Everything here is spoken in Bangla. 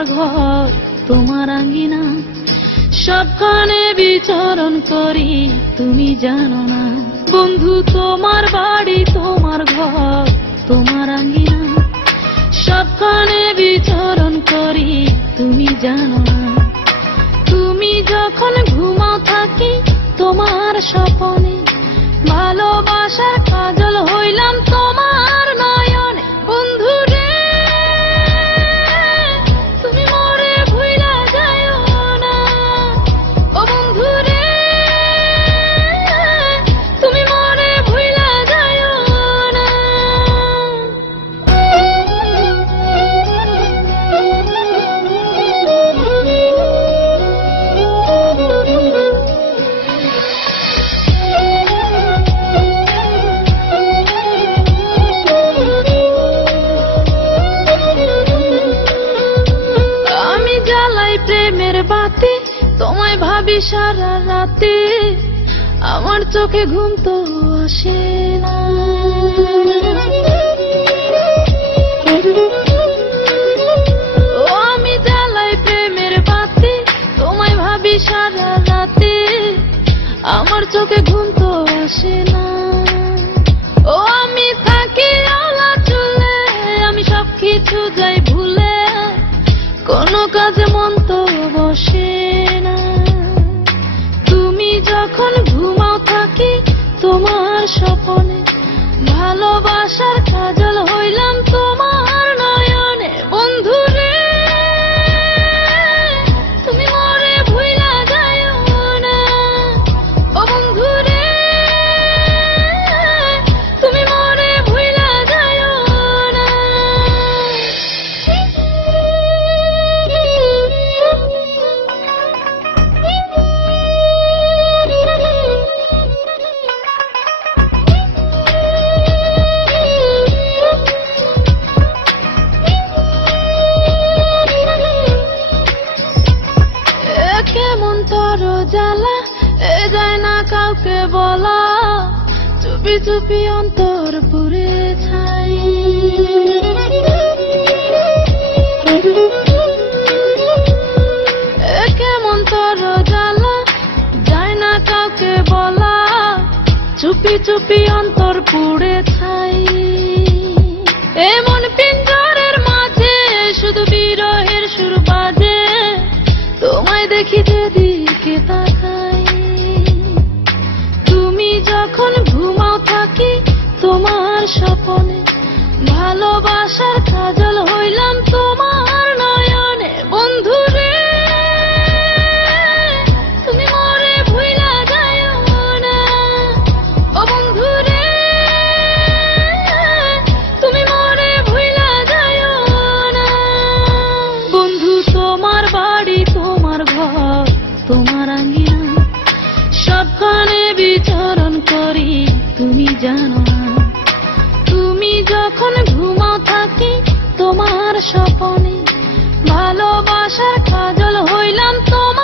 তোমার ঘর তোমার আঙ্গিনা, সবখানে বিচরণ করি তুমি জানো না। বন্ধু তোমার বাড়ি তোমার ঘর তোমার আঙ্গিনা, সবখানে বিচরণ করি তুমি জানো না। তুমি যখন ঘুমাও থাকি তোমার স্বপনে, ভালোবাসার কাজল হইলাম তোমার নয়নে। বন্ধু রে তুমি মরে ভুইলা যাইও না, ও বন্ধু রে তুমি মরে ভুইলা যাইও না। আমি জ্বালাই প্রেমের বাতি, তোমায় ভাবি সারা রাতে, আমার চোখে ঘুম তো আসে না। ও আমি জ্বালাই প্রেমের বাতি, তোমায় ভাবি সারা রাতে, আমার চোখে ঘুম তো আসে না। ও আমি থাকি আলা চুলে, আমি সবকিছু যাই ভুলে, কোনো কাজে মন তো বসে না। তুমি যখন ঘুমাও থাকি তোমার স্বপনে, ভালোবাসার কাজল হইলাম তোমার নয়নে। বন্ধু রে তুমি মরে ভুইলা যাইও না, ও বন্ধু রে তুমি মরে ভুইলা যাইও না। কেমন তোর জ্বালা এ যায় না কাউকে বলা, চুপি চুপি অন্তর পুরে ছাই। কেমন তোর জ্বালা যায় না কাউকে বলা, চুপি চুপি অন্তর পুড়ে ছাই। এমন পিঞ্জরের মাঝে শুধু বিরহের সুর বাজে, তোমায় দেখি যেদিকে তাকাই। তুমি যখন ঘুমাও থাকি তোমার স্বপনে, ভালোবাসার কাজল হইলাম তোমার নয়নে। বন্ধু রে তুমি মরে ভুইলা যাইও না, ও বন্ধু রে তুমি মরে ভুইলা যাইও না। বন্ধু তোমার বাড়ি তোমার ঘর তোমার আঙ্গিনা, সবখানে বিচরণ করি তুমি জানো না। তুমি যখন ঘুমাও থাকি তোমার স্বপনে, ভালোবাসার কাজল হইলাম তোমার